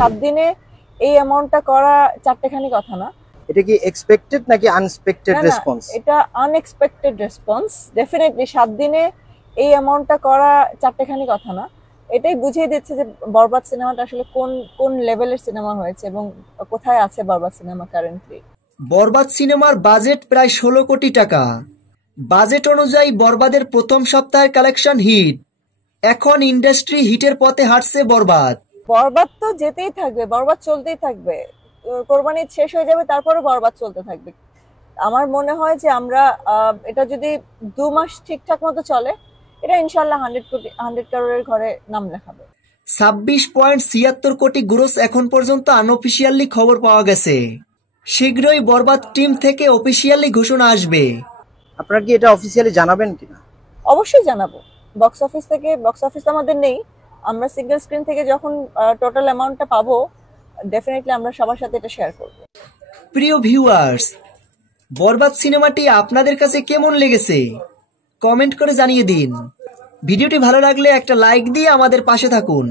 7 দিনে এই অ্যামাউন্টটা করা চারটেখানি কথা না। এটা কি এক্সপেক্টেড নাকি আনএক্সপেক্টেড রেসপন্স? এটা আনএক্সপেক্টেড রেসপন্স। ডেফিনেটলি 7 দিনে এই অ্যামাউন্টটা করা চারটেখানি কথা না। এটাই বুঝিয়ে দিচ্ছে যে বরবাদ সিনেমাটা আসলে কোন কোন লেভেলের সিনেমা হয়েছে এবং কোথায় আছে বরবাদ সিনেমা কারেন্টলি। বরবাদ সিনেমার বাজেট প্রায় 16 কোটি টাকা। বাজেট অনুযায়ী বরবাদের প্রথম সপ্তাহের কালেকশন হিট। এখন ইন্ডাস্ট্রি হিটের পথে হাঁটছে বরবাদ। বরবাদ তো যেতেই থাকবে, বরবাদ চলতেই থাকবে। কোরবানি শেষ হয়ে যাবে, তারপরে বরবাদ চলতে থাকবে। আমার মনে হয় যে আমরা এটা যদি 2 মাস ঠিকঠাক মতো চলে, এটা ইনশাল্লাহ 100 কারোরের ঘরে নাম লেখাবে। 26.76 কোটি গ্রোস এখন পর্যন্ত আনঅফিসিয়ালি খবর পাওয়া গেছে। শীঘ্রই বরবাদ টিম থেকে অফিসিয়ালি ঘোষণা আসবে। আপনারা কি এটা অফিসিয়ালি জানাবেন কিনা? অবশ্যই জানাবো। বক্স অফিস আমাদের নেই। আমরা সিঙ্গেল স্ক্রিন থেকে যখন টোটাল অ্যামাউন্টটা পাবো, ডেফিনেটলি আমরা সবার সাথে এটা শেয়ার করব। প্রিয় ভিউয়ার্স, বরবাদ সিনেমাটি আপনাদের কাছে কেমন লেগেছে কমেন্ট করে জানিয়ে দিন। ভিডিওটি ভালো লাগলে একটা লাইক দিয়ে আমাদের পাশে থাকুন।